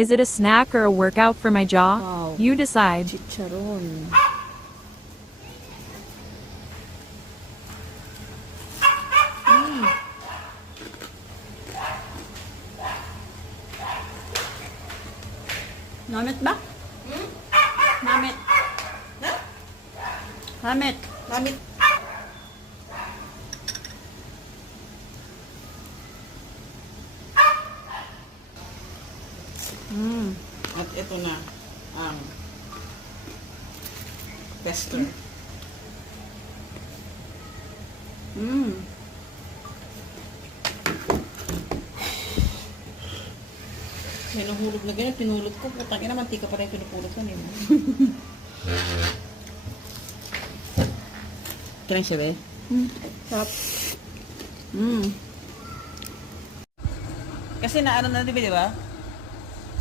Is it a snack or a workout for my jaw? Wow. You decide. Chicharon. Namit ba? Namit. Namit. Namit. At ito na ang tester. May nahulog na ganyan, pinulot ko. Putang ina, mantika pa rin pinupulot ko. Kailan siya, be? Sarap. Kasi na ano na, di ba?